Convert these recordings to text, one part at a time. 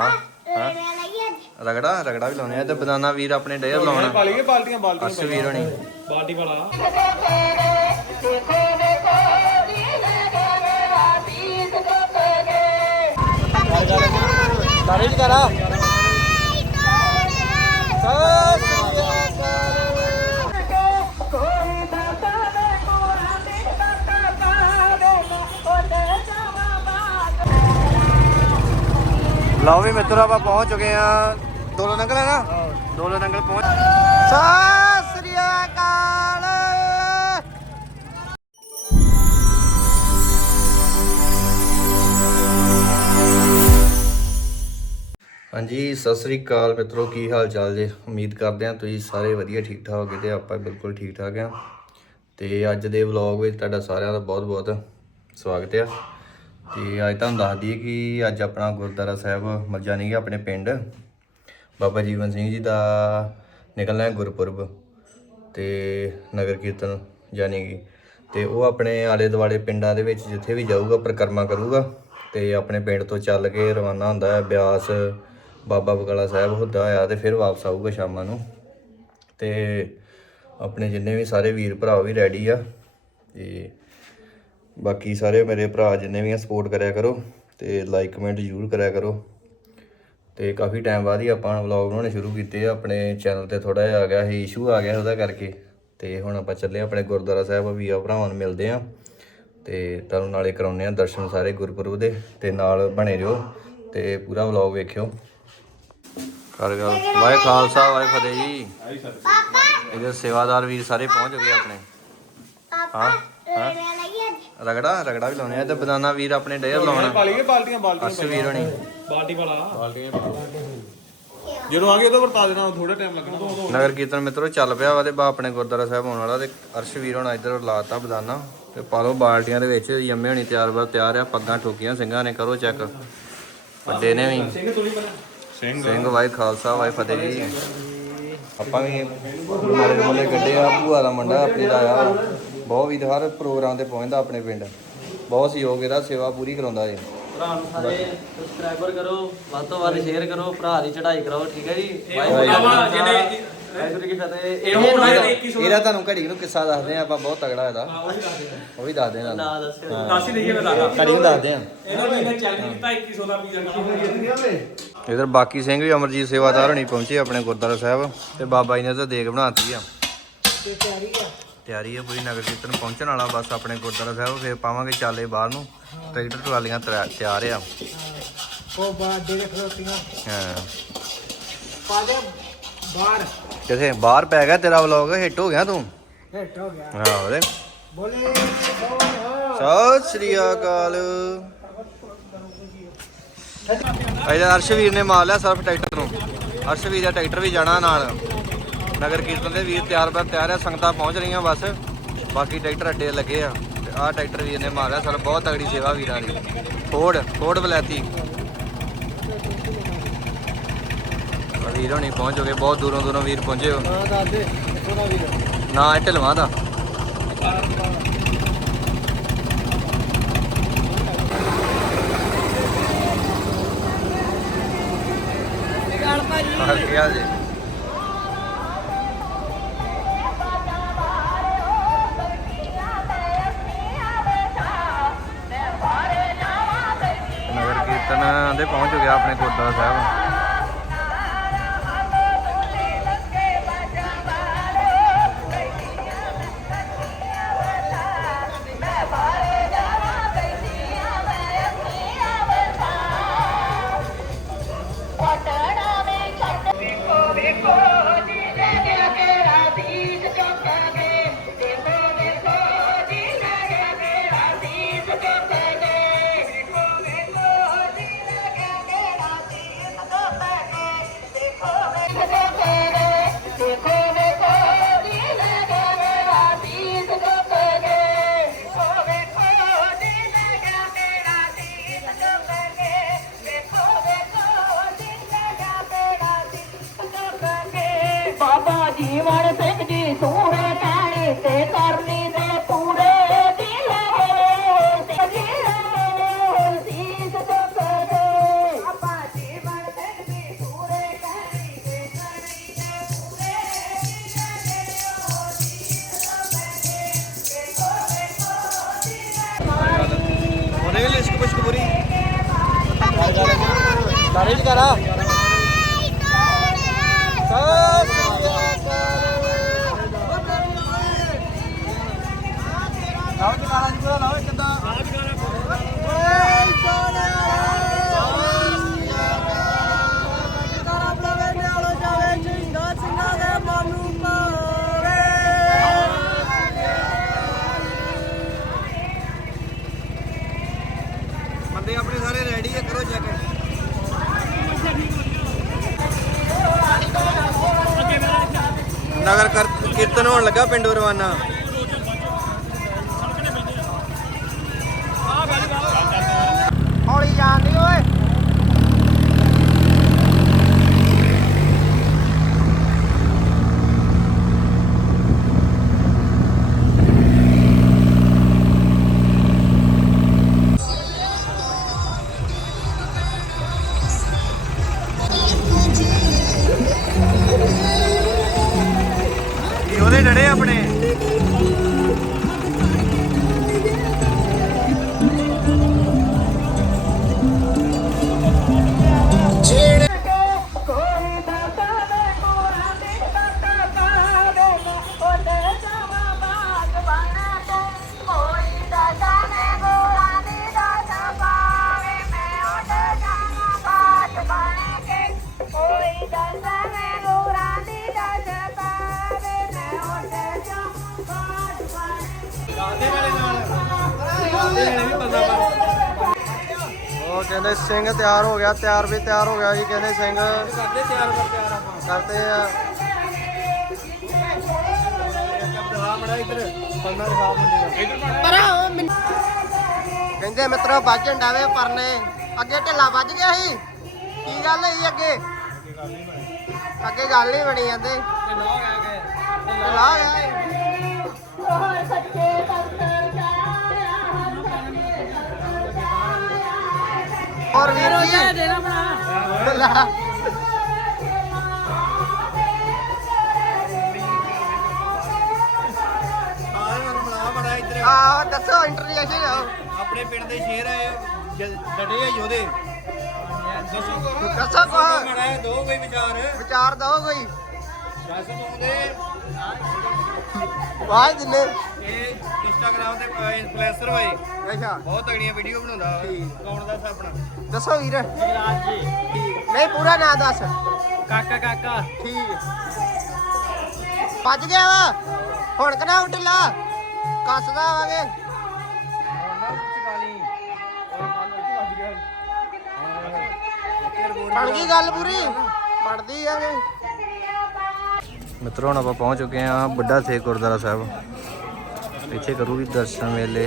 ਹਾਂ ਹਾਂ। ਰਗੜਾ ਰਗੜਾ ਵੀ ਲਾਉਣੇ ਆ ਤੇ ਬਨਾਨਾ ਵੀਰ ਆਪਣੇ ਡੇਰ ਲਾਉਣਾ। ਪਾਲੀਏ ਬਾਲਟੀਆਂ ਬਾਲਟੀਆਂ ਅਰਸ਼ ਵੀਰ ਹੋਣੀ। ਬਾਲਟੀ ਵਾਲਾ। ਦਾੜੇ ਚ ਕਰਾ। ਲਓ ਵੀ ਮਿੱਤਰੋ, ਆਪਾਂ ਪਹੁੰਚ ਚੁੱਕੇ ਆ ਦੋਲੋ ਨੰਗਲ ਹੈ ਨਾ ਦੋਲੋ ਨੰਗਲ ਪਹੁੰਚ ਸਤਿ ਸ੍ਰੀ ਅਕਾਲ! ਹਾਂਜੀ, ਸਤਿ ਸ੍ਰੀ ਅਕਾਲ ਮਿੱਤਰੋ, ਕੀ ਹਾਲ ਚਾਲ ਜੇ? ਉਮੀਦ ਕਰਦੇ ਹਾਂ ਤੁਸੀਂ ਸਾਰੇ ਵਧੀਆ ਠੀਕ ਠਾਕ ਹੋਗੇ ਤੇ ਆਪਾਂ ਬਿਲਕੁਲ ਠੀਕ ਠਾਕ ਆ ਤੇ ਅੱਜ ਦੇ ਵਲੌਗ ਵਿੱਚ ਤੁਹਾਡਾ ਸਾਰਿਆਂ ਦਾ ਬਹੁਤ ਬਹੁਤ ਸਵਾਗਤ ਆ। ਤੇ ਅੱਜ ਤੁਹਾਨੂੰ ਦੱਸ ਦਈਏ ਕਿ ਅੱਜ ਆਪਣਾ ਗੁਰਦੁਆਰਾ ਸਾਹਿਬ ਮੱਜਾ ਨਹੀਂ ਆਪਣੇ ਪਿੰਡ। ਬਾਬਾ ਜੀਵਨ ਸਿੰਘ ਜੀ ਦਾ ਨਿਕਲਣਾ ਹੈ ਗੁਰਪੁਰਬ ਤੇ ਨਗਰ ਕੀਰਤਨ ਜਾਣੀ ਕਿ। ਤੇ ਉਹ ਆਪਣੇ ਆਲੇ ਦੁਆਲੇ ਪਿੰਡਾਂ ਦੇ ਵਿੱਚ ਜਿੱਥੇ ਵੀ ਜਾਊਗਾ, ਪ੍ਰਕਰਮਾ ਕਰੂਗਾ ਤੇ ਆਪਣੇ ਪਿੰਡ ਤੋਂ ਚੱਲ ਕੇ ਰਵਾਨਾ ਹੁੰਦਾ ਹੈ। ਬਿਆਸ ਬਾਬਾ ਬਗਲਾ ਸਾਹਿਬ ਹੁੰਦਾ ਹੋਇਆ ਤੇ ਫਿਰ ਵਾਪਸ ਆਊਗਾ ਸ਼ਾਮਾਂ ਨੂੰ। ਤੇ ਆਪਣੇ ਜਿੰਨੇ ਵੀ ਸਾਰੇ ਵੀਰ ਭਰਾ ਵੀ ਰੈਡੀ ਆ। ਤੇ ਬਾਕੀ ਸਾਰੇ ਮੇਰੇ ਭਰਾ ਜਿੰਨੇ ਵੀ ਆ ਸਪੋਰਟ ਕਰਿਆ ਕਰੋ ਤੇ ਲਾਈਕ ਕਮੈਂਟ ਜ਼ਰੂਰ ਕਰਿਆ ਕਰੋ। ਤੇ ਕਾਫੀ ਟਾਈਮ ਬਾਅਦ ਹੀ ਆਪਾਂ ਵਲੌਗ ਬਣਾਉਣੇ ਸ਼ੁਰੂ ਕੀਤੇ ਆ। ਆਪਣੇ ਚੈਨਲ ਤੇ ਥੋੜਾ ਜਿਹਾ ਆ ਗਿਆ ਸੀ ਇਸ਼ੂ ਆ ਗਿਆ ਉਹਦਾ ਕਰਕੇ। ਤੇ ਹੁਣ ਆਪਾਂ ਚੱਲੇ ਆ ਆਪਣੇ ਗੁਰਦੁਆਰਾ ਸਾਹਿਬ ਵੀਆ ਭਰਾਵਾਂ ਨੂੰ ਮਿਲਦੇ ਆ। ਤੇ ਤੁਹਾਨੂੰ ਨਾਲੇ ਕਰਾਉਨੇ ਆ ਦਰਸ਼ਨ ਸਾਰੇ ਗੁਰਪੁਰਬ ਦੇ। ਤੇ ਨਾਲ ਬਣੇ ਰਹੋ ਤੇ ਪੂਰਾ ਵਲੌਗ ਵੇਖਿਓ। ਕਰ ਗੱਲ ਵਾਹਿ ਖਾਲਸਾ ਵਾਹਿ ਫਤਿਹ ਜੀ। ਇਹਦੇ ਸੇਵਾਦਾਰ ਵੀਰ ਸਾਰੇ ਪਹੁੰਚ ਗਏ ਆਪਣੇ। ਹਾਂ ਹਾਂ। ਰਗੜਾ ਰਗੜਾ ਵੀ ਲਾਉਣੇ ਆ ਤੇ ਬਨਾਨਾ ਵੀਰ ਆਪਣੇ ਡੇਰ ਲਾਉਣਾ। ਪਾਲੀਏ ਬਾਲਟੀਆਂ ਬਾਲਟੀਆਂ ਅਰਸ਼ ਵੀਰ ਹੋਣੀ। ਬਾਲਟੀ ਵਾਲਾ। ਬਾਲਟੀਆਂ ਜਦੋਂ ਆਗੇ ਉਦੋਂ ਵਰਤਾ ਦੇਣਾ ਥੋੜਾ ਟਾਈਮ ਲੱਗਣਾ। ਨਗਰ ਕੀਰਤਨ ਮਿੱਤਰੋ ਚੱਲ ਪਿਆ ਵਾ ਤੇ ਬਾ ਆਪਣੇ ਗੁਰਦੁਆਰਾ ਸਾਹਿਬ ਆਉਣ ਵਾਲਾ ਤੇ ਅਰਸ਼ ਵੀਰ ਹੁਣ ਇੱਧਰ ਲਾਤਾ ਬਦਾਨਾ। ਤੇ ਪਾ ਲਓ ਬਾਲਟੀਆਂ ਦੇ ਵਿੱਚ ਯੰਮੇ ਹੋਣੀ ਤਿਆਰ ਬਰ ਤਿਆਰ ਆ ਪੱਗਾਂ ਠੋਕੀਆਂ ਸਿੰਘਾਂ ਨੇ ਕਰੋ ਚੈੱਕ। ਵੱਡੇ ਨੇ ਵੀ। ਸਿੰਘ ਸਿੰਘ। ਸਿੰਘ ਵਾਹਿ ਖਾਲਸਾ ਵਾਹਿ ਫਤਿਹ ਜੀ। ਆਪਾਂ ਵੀ ਮਾਰੇ ਮੁੱਲੇ ਕੱਢੇ ਆ ਭੂਆ ਦਾ ਮੁੰਡਾ ਆਪਣੀ ਦਾ ਆ ਬਹੁਤ ਵੀ ਹਰ ਪ੍ਰੋਗਰਾਮ ਤੇ ਪਹੁੰਚਦਾ ਆਪਣੇ ਪਿੰਡ। ਬਹੁਤ ਸਹਿਯੋਗ ਇਹਦਾ ਸੇਵਾ ਪੂਰੀ ਕਰਾਉਂਦਾ ਏ ਭਰਾ ਨੂੰ ਸਾਰੇ ਸਬਸਕ੍ਰਾਈਬਰ ਕਰੋ ਵੱਧ ਤੋਂ ਵੱਧ ਸ਼ੇਅਰ ਕਰੋ ਭਰਾ ਦੀ ਚੜ੍ਹਾਈ ਕਰੋ ਠੀਕ ਹੈ ਜੀ? ਵਾਹਿਗੁਰੂ ਜੀ ਕੀ ਫਤਿਹ। ਇਹ ਹੁਣ ਇਹਦਾ ਤੁਹਾਨੂੰ ਘੜੀ ਨੂੰ ਕਿੱਸਾ ਦੱਸਦੇ ਆ ਆਪਾਂ ਬਹੁਤ ਤਗੜਾ ਇਹਦਾ। ਉਹ ਵੀ ਦੱਸਦੇ ਨਾਲ ਨਾ ਦੱਸਿਓ ਦੱਸ ਹੀ ਲਈਏ ਮੈਂ ਦਾਦਾ। ਘੜੀ ਨੂੰ ਦੱਸਦੇ ਆ ਇਹਨਾਂ ਨੇ ਇਹਨੇ ਚੈੱਕ ਕੀਤਾ 2100 ਦਾ ਪੀਜ਼ਾ ਇਧਰ ਬਾਕੀ ਸਿੰਘ ਵੀ ਅਮਰਜੀਤ ਸੇਵਾਦਾਰ ਹੋਣੀ ਪਹੁੰਚੇ ਆਪਣੇ ਗੁਰਦੁਆਰਾ ਸਾਹਿਬ ਤੇ ਬਾਬਾ ਜੀ ਨੇ ਤਾਂ ਦੇਗ ਬਣਾਤੀ ਆ। ਤਿਆਰੀ ਆ। ਪੂਰੀ ਨਗਰ ਕੀਰਤਨ ਪਹੁੰਚਣ ਵਾਲਾ ਬਸ ਆਪਣੇ ਗੁਰਦੁਆਰਾ ਸਾਹਿਬ ਫੇਰ ਪਾਵਾਂਗੇ ਚਾਲੇ ਬਾਹਰ ਨੂੰ ਟਰੈਕਟਰ ਟਰਾਲੀਆਂ ਤਿਆ- ਤਿਆਰ ਆ। ਉਹ ਬਾਹਰ ਦੇ ਹਾਂ। ਪਾ ਦੇ ਬਾਹਰ। ਕਿਥੇ? ਬਾਹਰ ਪੈ ਗਿਆ ਤੇਰਾ ਵਲੌਗ? ਹਿੱਟ ਹੋ ਗਿਆ ਤੂੰ? ਹਿੱਟ ਹੋ ਗਿਆ। ਹਾਂ ਬੋਲੇ ਸਤਿ ਸ੍ਰੀ ਅਕਾਲ। ਇਹਦਾ ਅਰਸ਼ਵੀਰ ਨੇ ਮਾਰ ਲਿਆ ਸਰਫ ਟਰੈਕਟਰ ਨੂੰ। ਅਰਸ਼ਵੀਰ ਦਾ ਟਰੈਕਟਰ ਵੀ ਜਾਣਾ ਨਾਲ। ਨਗਰ ਕੀਰਤਨ ਦੇ ਵੀਰ ਤਿਆਰ ਬਰ ਤਿਆਰ ਆ ਸੰਗਤਾਂ ਪਹੁੰਚ ਰਹੀਆਂ ਬਸ। ਬਾਕੀ ਟਰੈਕਟਰ ਅੱਡੇ ਲੱਗੇ ਆ। ਤੇ ਆਹ ਟਰੈਕਟਰ ਵੀਰ ਨੇ ਮਾਰਿਆ ਸਰ ਬਹੁਤ ਤਗੜੀ ਸੇਵਾ ਵੀਰਾਂ ਦੀ। ਫੋੜ ਫੋੜ ਬਲੈਤੀ ਵੀਰ ਹੋਣੀ ਪਹੁੰਚ ਗਏ ਬਹੁਤ ਦੂਰੋਂ ਦੂਰੋਂ ਵੀਰ ਪਹੁੰਚੇ ਹੋ ਹਾਂ ਦੱਸ ਦੇ ਸੋਨਾ ਵੀਰ। ਨਾ ਇਹ ਢਲਵਾਂ ਦਾ। ਹਾਂ ਕੀ ਹਾਲ ਜੀ। ਆਪਣੇ ਗੁਰਦੁਆਰਾ ਸਾਹਿਬ। ਜੀਵਨ ਸਿੰਘ ਜੀ ਸੂਰੇ ਟਾਣੇ ਤੇ ਕਰਨੀ ਦੇ ਪੂਰੇ Dari ini kan ah. ਚੁੱਕਾਂਗੇ ਬਾਬਾ ਜੀਵਨ ਕਾਲੇ ਚ ਕਰਾ ਲਾਓ ਜਕਾਰਾ ਜੀ ਪੂਰਾ ਲਾਓ ਕਿੱਦਾਂ ਬੰਦੇ ਆਪਣੇ ਸਾਰੇ ਰੈਡੀ ਆ, ਕਰੋ ਚੈੱਕ ਨਗਰ ਕੀਰਤਨ ਹੋਣ ਲੱਗਾ ਪਿੰਡ ਰਵਾਨਾ ਤਿਆਰ ਹੋ ਗਿਆ ਤਿਆਰ ਵੀ ਤਿਆਰ ਹੋ ਗਿਆ ਜੀ ਕਹਿੰਦੇ ਸਿੰਘ। ਕਰਦੇ ਤਿਆਰ ਕਰ ਤਿਆਰ ਆਪਾਂ। ਕਰਦੇ ਆ। ਕਹਿੰਦੇ ਮਿੱਤਰੋ ਵੱਜਣ ਡਾਵੇ ਪਰਨੇ। ਅੱਗੇ ਢਿੱਲਾ ਵੱਜ ਗਿਆ ਸੀ। ਕੀ ਗੱਲ ਹੋਈ ਅੱਗੇ? ਅੱਗੇ ਗੱਲ ਨਹੀਂ ਬਣੀ ਜਾਂਦੇ। ਢਿੱਲਾ ਹੋ ਗਿਆ ਏ। ਹੋਰ ਸੱਚੇ ਦਰਦਰ ਹੋਰ ਵੀਰ ਜੀ। ਦੇਣਾ ਬਣਾ। ਆ ਦੱਸੋ ਇੰਟਰੋਡਕਸ਼ਨ ਆਓ। ਆਪਣੇ ਪਿੰਡ ਦੇ ਸ਼ੇਰ ਆਏ ਡੜੇ ਆ ਯੋਧੇ ਦੱਸੋ ਦੱਸੋ ਕੋ ਮੜਾ ਦੋ ਕੋਈ ਵਿਚਾਰ? ਵਿਚਾਰ ਦੋ ਕੋਈ। ਦੱਸ ਪਾਉਂਦੇ ਵਾਹ ਜਿੰਨੇ ਇਹ ਇੰਸਟਾਗ੍ਰਾਮ ਤੇ ਇਨਫਲੂਐਂਸਰ ਹੋਏ। ਅੱਛਾ। ਬਹੁਤ ਤਗੜੀਆਂ ਵੀਡੀਓ ਬਣਾਉਂਦਾ ਠੀਕ। ਕੌਣ ਦੱਸ ਆਪਣਾ ਦੱਸੋ ਵੀਰ। ਰਾਜ ਜੀ। ਠੀਕ। ਨਹੀਂ ਪੂਰਾ ਨਾਂ ਦੱਸ। ਕਾਕਾ ਕਾਕਾ। ਠੀਕ। ਵੱਜ ਗਿਆ ਵਾ। ਹੁਣ ਕਨਾ ਢਿੱਲਾ ਕੱਸਦਾ ਆਵਾਂਗੇ ਬਣ ਗਈ ਗੱਲ ਪੂਰੀ? ਬਣਦੀ ਆ ਵੀ। ਮਿੱਤਰੋ ਹੁਣ ਆਪਾਂ ਪਹੁੰਚ ਚੁੱਕੇ ਆ ਬੁੱਢਾ ਸੇ ਗੁਰਦੁਆਰਾ ਸਾਹਿਬ। ਪਿੱਛੇ ਕਰੂਗੀ ਦਰਸ਼ਨ ਵੇਲੇ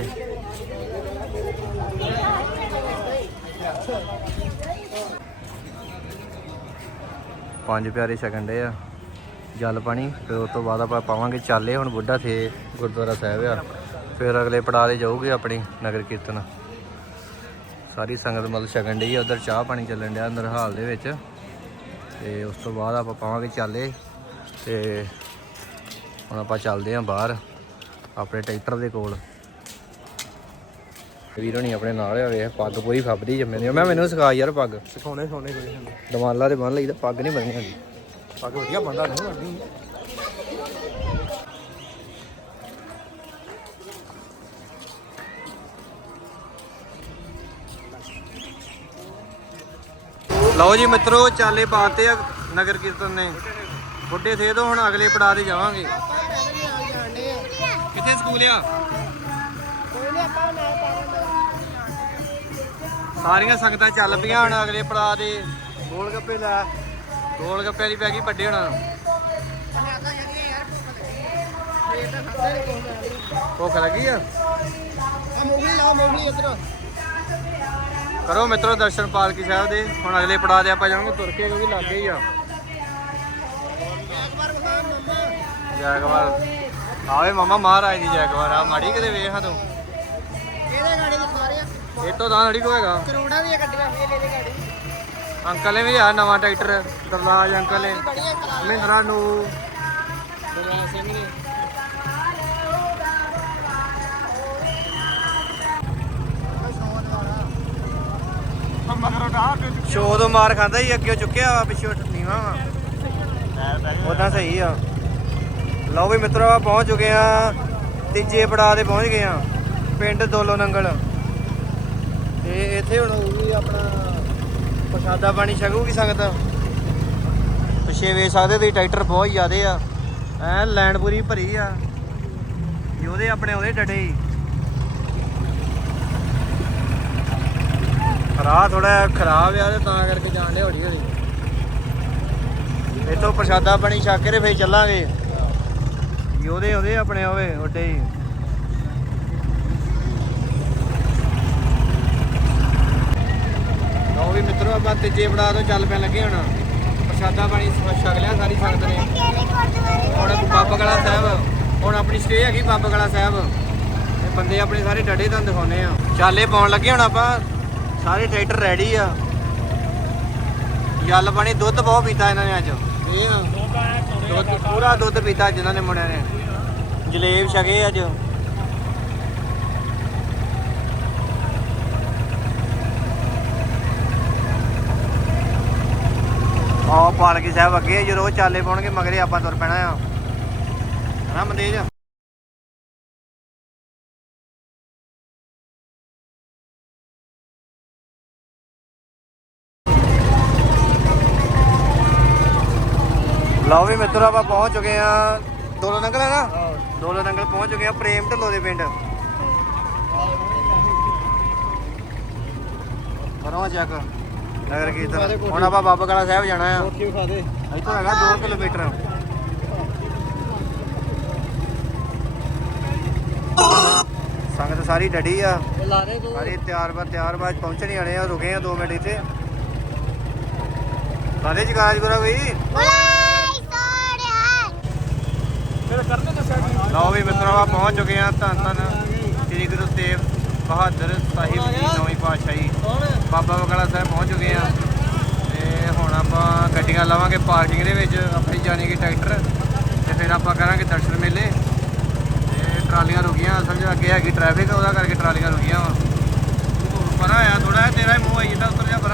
ਪੰਜ ਪਿਆਰੇ ਛਕਣ ਦੇ ਆ। ਜਲ ਪਾਣੀ, ਫਿਰ ਉਸ ਤੋਂ ਬਾਅਦ ਆਪਾਂ ਪਾਵਾਂਗੇ ਚਾਲੇ, ਹੁਣ ਬੁੱਢਾ ਥੇ ਗੁਰਦੁਆਰਾ ਸਾਹਿਬ ਆ। ਫਿਰ ਅਗਲੇ ਪੜਾਅ ਤੇ ਜਾਊਗੇ ਆਪਣੀ ਨਗਰ ਕੀਰਤਨ। ਸਾਰੀ ਸੰਗਤ ਮਤਲਬ ਛਕਣ ਡਈ ਆ, ਉਧਰ ਚਾਹ ਪਾਣੀ ਚੱਲਣ ਡਿਆ ਅੰਦਰ ਹਾਲ ਦੇ ਵਿੱਚ। ਤੇ ਉਸ ਤੋਂ ਬਾਅਦ ਆਪਾਂ ਪਾਵਾਂਗੇ ਚਾਲੇ, ਤੇ ਹੁਣ ਆਪਾਂ ਚੱਲਦੇ ਆਂ ਬਾਹਰ। ਆਪਣੇ ਟਰੈਕਟਰ ਦੇ ਕੋਲ। ਵੀਰ ਹੋਣੀ ਆਪਣੇ ਨਾਲ ਆ ਵੇਖ ਪੱਗ ਪੂਰੀ ਫੱਬਦੀ ਜੰਮੇ ਦੀ ਮੈਂ ਮੈਨੂੰ ਸਿਖਾ ਯਾਰ ਪੱਗ। ਸਿਖਾਉਣੇ ਸੋਨੇ ਕੋਈ ਦਮਾਲਾ ਤੇ ਬੰਨ ਲਈ ਤਾਂ ਪੱਗ ਨਹੀਂ ਬੰਨਣੀ ਹੁੰਦੀ ਪੱਗ ਵਧੀਆ ਬੰਦਾ ਨਹੀਂ ਵੱਡੀ ਲਓ ਜੀ ਮਿੱਤਰੋ ਚਾਲੇ ਪਾਤੇ ਆ ਨਗਰ ਕੀਰਤਨ ਨੇ। ਬੁੱਢੇ ਥੇ ਤੋਂ ਹੁਣ ਅਗਲੇ ਪੜਾਅ ਤੇ ਜਾਵਾਂਗੇ। ਕਿੱਥੇ ਸਕੂਲ ਆ? ਸਾਰੀਆਂ ਸੰਗਤਾਂ ਚੱਲ ਪਈਆਂ ਹੁਣ ਅਗਲੇ ਪੜਾਅ ਦੇ। ਗੋਲ ਗੱਪੇ ਲੈ। ਗੋਲ ਗੱਪੇ ਦੀ ਪੈ ਗਈ ਵੱਡੇ ਹੋਣਾ। ਭੁੱਖ ਲੱਗੀ ਆ? ਲਾਓ ਇਧਰ ਕਰੋ ਮਿੱਤਰੋ ਦਰਸ਼ਨ ਪਾਲਕੀ ਸਾਹਿਬ ਦੇ। ਹੁਣ ਅਗਲੇ ਪੜਾਅ ਦੇ ਆਪਾਂ ਜਾਵਾਂਗੇ ਤੁਰ ਕੇ ਕਿਉਂਕਿ ਲੱਗੇ ਹੀ ਆ। ਜੈਗਵਾਰ ਆਵੇ ਮਮਾ ਮਹਾਰਾਜ ਦੀ ਜੈਗਵਾਰ ਆ ਮਾੜੀ ਕਿਤੇ ਵੇਖ ਤੂੰ। ਇਹਦੇ ਗਾੜੀ ਦੇ ਸਾਰੇ ਇਹ ਤੋਂ ਤਾਂ ਨੜੀ ਕੋਏਗਾ ਕਰੋੜਾਂ ਦੀਆਂ ਗੱਡੀਆਂ ਫੇਲ ਇਹਦੇ ਗਾੜੀ ਅੰਕਲ ਨੇ ਵੀ ਆ ਨਵਾਂ ਟਰੈਕਟਰ ਦਰਲਾਜ ਅੰਕਲ ਨੇ। ਮਹਿੰਦਰਾ ਨੂੰ। ਬਲਰਾਜ ਸਿੰਘ ਨੇ। ਸ਼ੋਅ ਤੋਂ ਮਾਰ ਖਾਂਦਾ ਹੀ ਅੱਗੇ ਚੁੱਕਿਆ ਵਾ ਪਿੱਛੇ ਨੀਵਾ ਵਾ। ਉਦਾਂ ਸਹੀ ਆ। ਲਓ ਵੀ ਮਿੱਤਰੋ, ਆਪਾਂ ਪਹੁੰਚ ਚੁੱਕੇ ਆ ਤੀਜੇ ਪੜਾਅ ਤੇ ਪਹੁੰਚ ਗਏ ਆ ਪਿੰਡ ਦੋਲੋ ਨੰਗਲ। ਤੇ ਇੱਥੇ ਹੁਣ ਹੋਊਗੀ ਆਪਣਾ ਪ੍ਰਸ਼ਾਦਾ ਪਾਣੀ ਛਕੂਗੀ ਸੰਗਤ? ਪਿੱਛੇ ਵੇਖ ਸਕਦੇ ਤੁਸੀਂ, ਟਰੈਕਟਰ ਬਹੁਤ ਜ਼ਿਆਦੇ ਆ। ਐ ਲੈਂਡ ਪੂਰੀ ਭਰੀ ਆ। ਉਹਦੇ ਆਪਣੇ ਉਹਦੇ ਡੱਡੇ ਹੀ। ਰਾਹ ਥੋੜਾ ਖਰਾਬ ਆ ਤੇ ਤਾਂ ਕਰਕੇ ਜਾਣ ਦੇ ਹੌਲੀ ਹੌਲੀ ਇੱਥੋਂ ਪ੍ਰਸ਼ਾਦਾ ਪਾਣੀ ਛਕ ਕੇ ਤੇ ਫੇਰ ਚੱਲਾਂਗੇ। ਉਹਦੇ ਉਹਦੇ ਆਪਣੇ ਹੋਵੇ ਓਡੇ ਹੀ। ਲਓ ਵੀ ਮਿੱਤਰੋ ਆਪਾਂ ਤੀਜੇ ਬੜਾ ਤੋਂ ਚੱਲ ਪੈਣ ਲੱਗੇ ਹੁਣ। ਪ੍ਰਸ਼ਾਦਾ ਪਾਣੀ ਛਕ ਲਿਆ ਸਾਰੀ ਸੰਗਤ ਨੇ। ਹੁਣ ਬਾਬਾ ਕਲਾ ਸਾਹਿਬ ਹੁਣ ਆਪਣੀ ਸਟੇ ਹੈਗੀ ਬਾਬਾ ਕਲਾ ਸਾਹਿਬ। ਤੇ ਬੰਦੇ ਆਪਣੇ ਸਾਰੇ ਡੱਡੇ ਤੁਹਾਨੂੰ ਦਿਖਾਉਨੇ ਆ। ਚਾਲੇ ਪਾਉਣ ਲੱਗੇ ਹੁਣ ਆਪਾਂ। ਸਾਰੇ ਟਰੈਕਟਰ ਰੈਡੀ ਆ। ਜਲ ਪਾਣੀ ਦੁੱਧ ਬਹੁਤ ਪੀਤਾ ਇਹਨਾਂ ਨੇ ਅੱਜ। ਇਹ ਆ। ਦੁੱਧ, ਪੂਰਾ ਦੁੱਧ ਪੀਤਾ ਅੱਜ ਇਹਨਾਂ ਨੇ ਮੁੰਡਿਆਂ ਨੇ। ਜਲੇਬ ਛਕੇ ਅੱਜ। ਆ ਪਾਲਕੀ ਸਾਹਿਬ ਅੱਗੇ ਜਦੋਂ ਉਹ ਚਾਲੇ ਪਾਉਣਗੇ, ਮਗਰੇ ਆਪਾਂ ਤੁਰ ਪੈਣਾ ਆ। ਹਨਾ ਮੰਦੇਜ ਲਓ ਵੀ ਮਿੱਤਰੋ ਆਪਾਂ ਪਹੁੰਚ ਚੁੱਕੇ ਆ ਦੋਲੋ ਨੰਗਲ ਹੈ। ਨਾ ਦੋਲੋ ਨੰਗਲ ਪਹੁੰਚ ਚੁੱਕੇ ਆ ਪ੍ਰੇਮ ਢੱਲੋ ਦੇ ਪਿੰਡ। ਕਰੋ ਚੱਕ ਨਗਰ ਕੀਰਤਨ। ਹੁਣ ਆਪਾਂ ਬਾਬਾ ਕਾਲਾ ਸਾਹਿਬ ਜਾਣਾ ਆ। ਦੇ। ਇੱਥੋਂ ਹੈਗਾ 2 ਕਿਲੋਮੀਟਰ। ਸੰਗਤ ਸਾਰੀ ਡੜੀ ਆ। ਸਾਰੇ ਤਿਆਰ ਬਾ ਤਿਆਰ ਬਾਅਦ ਪਹੁੰਚਣ ਹੀ ਵਾਲੇ ਆ ਰੁਕੇ ਆ 2 ਮਿੰਟ ਇੱਥੇ। ਕਾਦੇ ਚ ਕਾਜ ਕਰਾ ਲਓ ਵੀ ਮਿੱਤਰੋ ਆ ਪਹੁੰਚ ਚੁੱਕੇ ਆ ਧੰਨ ਧੰਨ ਸ੍ਰੀ ਗੁਰੂ ਤੇਗ ਬਹਾਦਰ ਸਾਹਿਬ ਜੀ, ਨੌਵੀਂ ਪਾਤਸ਼ਾਹੀ। ਬਾਬਾ ਬਗਲਾ ਸਾਹਿਬ ਪਹੁੰਚ ਚੁੱਕੇ ਆ ਤੇ ਹੁਣ ਆਪਾਂ ਗੱਡੀਆਂ ਲਾਵਾਂਗੇ ਪਾਰਕਿੰਗ ਦੇ ਵਿੱਚ, ਆਪਣੀ ਜਾਣੀ ਕਿ ਟਰੈਕਟਰ। ਤੇ ਫਿਰ ਆਪਾਂ ਕਰਾਂਗੇ ਦਰਸ਼ਨ ਮੇਲੇ। ਤੇ ਟਰਾਲੀਆਂ ਰੁਕੀਆਂ, ਅਸਲ 'ਚ ਅੱਗੇ ਹੈਗੀ ਟ੍ਰੈਫਿਕ ਉਹਦਾ ਕਰਕੇ ਟਰਾਲੀਆਂ ਰੁਕੀਆਂ ਵਾ। ਪਰਾਂ ਆ ਥੋੜਾ ਤੇਰਾ ਹੀ ਮੂੰਹ ਆਈ ਜਾਂਦਾ, ਉੱਤਰ ਜਾ ਪਰਾਂ।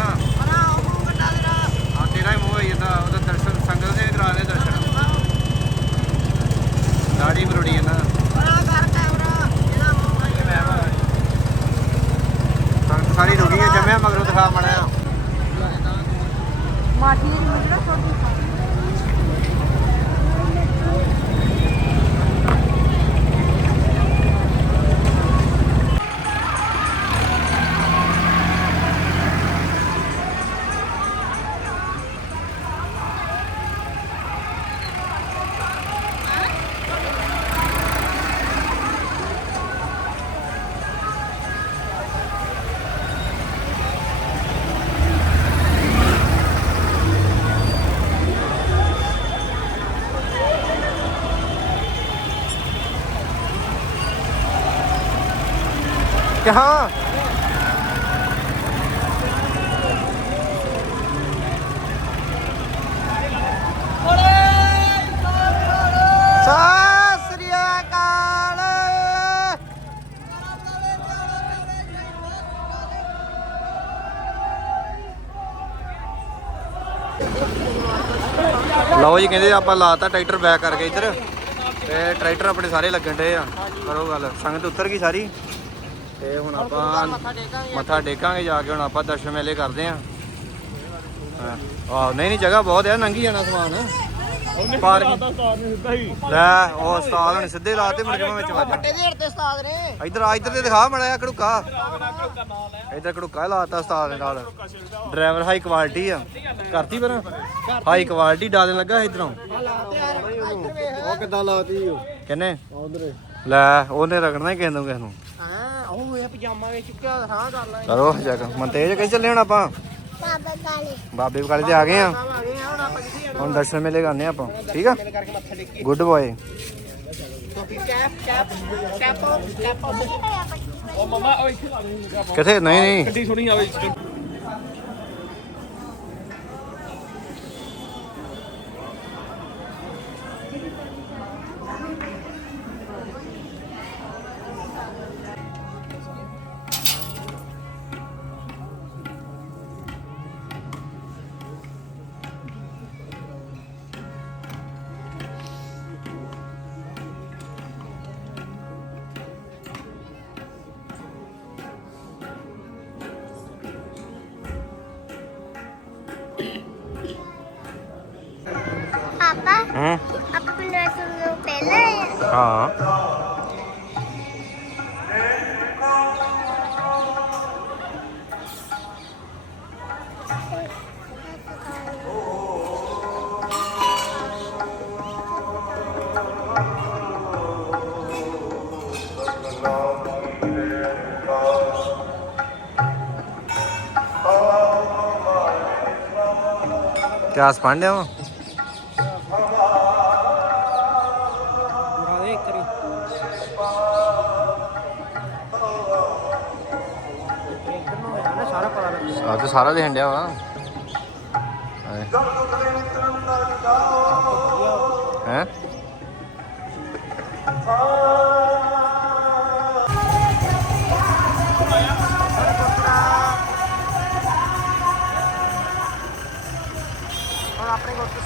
ਕਹਾਂ ਲਓ ਜੀ, ਕਹਿੰਦੇ ਆਪਾਂ ਲਾਤਾ ਟਰੈਕਟਰ ਬੈਕ ਕਰਕੇ ਇੱਧਰ। ਤੇ ਟਰੈਕਟਰ ਆਪਣੇ ਸਾਰੇ ਲੱਗਣ ਡੇ ਆ। ਕਰੋ ਗੱਲ। ਸੰਗਤ ਉਤਰ ਗਈ ਸਾਰੀ। ਤੇ ਹੁਣ ਆਪਾਂ ਮੱਥਾ ਟੇਕਾਂਗੇ ਜਾ ਕੇ ਹੁਣ ਆਪਾਂ ਦਰਸ਼ਨ ਮੇਲੇ ਕਰਦੇ ਆਂ। ਆਹ ਨਹੀਂ ਨਹੀਂ ਜਗ੍ਹਾ ਬਹੁਤ ਹੈ ਨੰਗੀ ਜਾਣਾ ਸਮਾਨ। ਪਾਰਕਿੰਗ ਲੈ ਉਹ ਉਸਤਾਦ ਨੇ ਸਿੱਧੇ ਲਾਤੇ ਮੁੜ ਕੇ ਮੈਂ ਵਿੱਚ ਵੱਜਾ। ਵੱਡੇ ਦੇ ਤੇ ਉਸਤਾਦ ਨੇ। ਇੱਧਰ ਆ ਇੱਧਰ ਤੇ ਦਿਖਾ ਮੜਿਆ ਕੜੂਕਾ ਇੱਧਰ ਕੜੂਕਾ ਲਾਤਾ ਉਸਤਾਦ ਨੇ ਨਾਲ। ਡਰਾਈਵਰ ਹਾਈ ਕੁਆਲਿਟੀ ਆ। ਕਰਤੀ ਪਰ ਹਾਈ ਕੁਆਲਿਟੀ ਡਾਲਣ ਲੱਗਾ ਇਧਰੋਂ। ਉਹ ਕਿੱਦਾਂ ਲਾਤੀ ਉਹ? ਕਿੰਨੇ? ਉਧਰ। ਲੈ ਉਹਨੇ ਰਗੜਨਾ ਹੀ ਕਿਸੇ ਨੂੰ ਕਿਸੇ ਨੂੰ। ਹਾਂ? ਉਹ ਇਹ ਪਜਾਮਾ ਵਿੱਚ ਚੁੱਕਿਆ ਹਾਂ ਕਰ ਲੈ ਕਰੋ ਜਗ ਮੰਤੇਜ ਕਿੱਥੇ ਚੱਲੇ ਹੁਣ ਆਪਾਂ? ਬਾਬਾ ਕਾਲੇ। ਬਾਬੇ ਬਕਾਲੇ ਤੇ ਆ ਗਏ ਆ। ਆ ਗਏ ਆ ਹੁਣ ਆਪਾਂ ਕਿੱਥੇ ਜਾਣਾ? ਹੁਣ ਦਰਸ਼ਨ ਮੇਲੇ ਕਰਨੇ ਆਪਾਂ। ਠੀਕ ਆ? ਮਿਲ ਕਰਕੇ ਮੱਥਾ ਟੇਕੀ ਗੁੱਡ ਬॉय ਟੋਪੀ ਕੈਪ ਕੈਪ ਕੈਪ ਕੈਪ ਉਹ ਮਮਾ ਉਹ ਇੱਥੇ ਲਾ ਦੇ। ਕਿੱਥੇ? ਨਹੀਂ ਨਹੀਂ। ਗੱਡੀ ਸੋਹਣੀ ਆਵੇ ਕਿਆ ਸਪੰਡਿਆ ਵਾ ਪੂਰਾ ਦੇ ਕਰੀ ਇੱਧਰ ਨੂੰ ਹੋ ਜਾਣਾ ਸਾਰਾ ਦੇਣ ਡਿਆ ਵਾ। ਹੈ? ਹੁਣ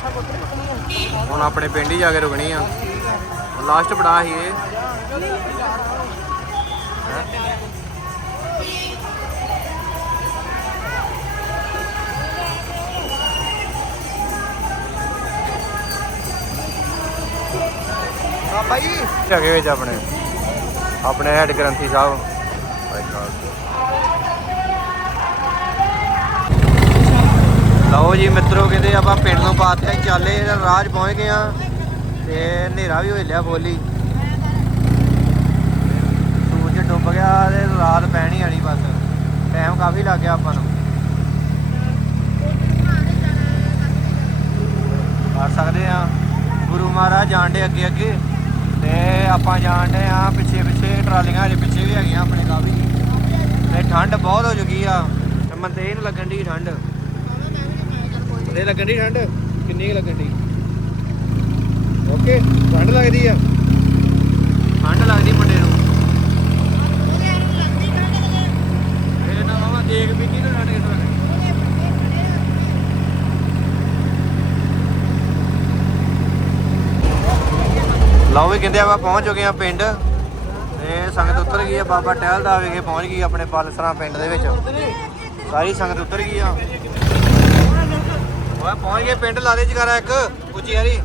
ਹੁਣ ਆਪਣੇ ਪਿੰਡ ਹੀ ਜਾ ਕੇ ਰੁਕਣੀ ਆ। ਲਾਸਟ ਪੜਾ ਸੀ ਇਹ। ਜੀ ਝਗੇ ਵਿੱਚ ਆਪਣੇ ਆਪਣੇ ਹੈਡ ਗ੍ਰੰਥੀ ਸਾਹਿਬ। ਲਓ ਜੀ ਮਿੱਤਰੋ ਕਹਿੰਦੇ ਆਪਾਂ ਪਿੰਡ ਨੂੰ ਪਾਤਿਆ ਆ ਚਾਲੇ ਰਾਜ ਪਹੁੰਚ ਗਏ ਆ ਤੇ ਹਨੇਰਾ ਵੀ ਹੋ ਲਿਆ ਬੋਲੀ। ਸੂਰਜ ਡੁੱਬ ਗਿਆ ਤੇ ਰਾਤ ਪੈਣੀ ਆਣੀ ਬਸ। ਟਾਈਮ ਕਾਫੀ ਲੱਗ ਗਿਆ ਆਪਾਂ ਨੂੰ। ਕਰ ਸਕਦੇ ਆ ਗੁਰੂ ਮਹਾਰਾਜ ਜਾਣਦੇ ਅੱਗੇ ਅੱਗੇ। ਤੇ ਆਪਾਂ ਜਾਣਦੇ ਆ ਪਿੱਛੇ ਪਿੱਛੇ, ਟਰਾਲੀਆਂ ਹਜੇ ਪਿੱਛੇ ਵੀ ਹੈਗੀਆਂ ਆਪਣੇ ਕਾਫੀ। ਤੇ ਠੰਡ ਬਹੁਤ ਹੋ ਚੁੱਕੀ ਆ। ਤੇ ਮਨ ਤੇ ਇਹ ਨੂੰ ਲੱਗਣ ਦੀ ਠੰਡ। ਇਹ ਲੱਗਣ ਦੀ ਠੰਡ? ਕਿੰਨੀ ਕੁ ਲੱਗਣ ਦੀ ਓਕੇ ਠੰਡ ਲੱਗਦੀ ਆ। ਠੰਡ ਲੱਗਦੀ ਮੁੰਡੇ ਨੂੰ। ਇਹ ਨਾ ਮਾਮਾ ਦੇਖ ਵੀ ਕੀ ਠੰਡ ਕਿਸ ਤਰ੍ਹਾਂ ਲਓ ਵੀ ਕਹਿੰਦੇ ਆਪਾਂ ਪਹੁੰਚ ਚੁੱਕੇ ਆ ਪਿੰਡ। ਤੇ ਸੰਗਤ ਉਤਰ ਗਈ ਆ ਬਾਬਾ ਟਹਿਲ ਦਾ ਵਿਖੇ ਪਹੁੰਚ ਗਈ ਆਪਣੇ ਪਾਲਸਰਾ ਪਿੰਡ ਦੇ ਵਿੱਚ। ਸਾਰੀ ਸੰਗਤ ਉਤਰ ਗਈ ਆ। ਓਏ ਪਹੁੰਚ ਗਏ ਪਿੰਡ ਲਾ ਦੇ ਜਗਾਰਾ ਇੱਕ ਉੱਚੀ ਹਰੀ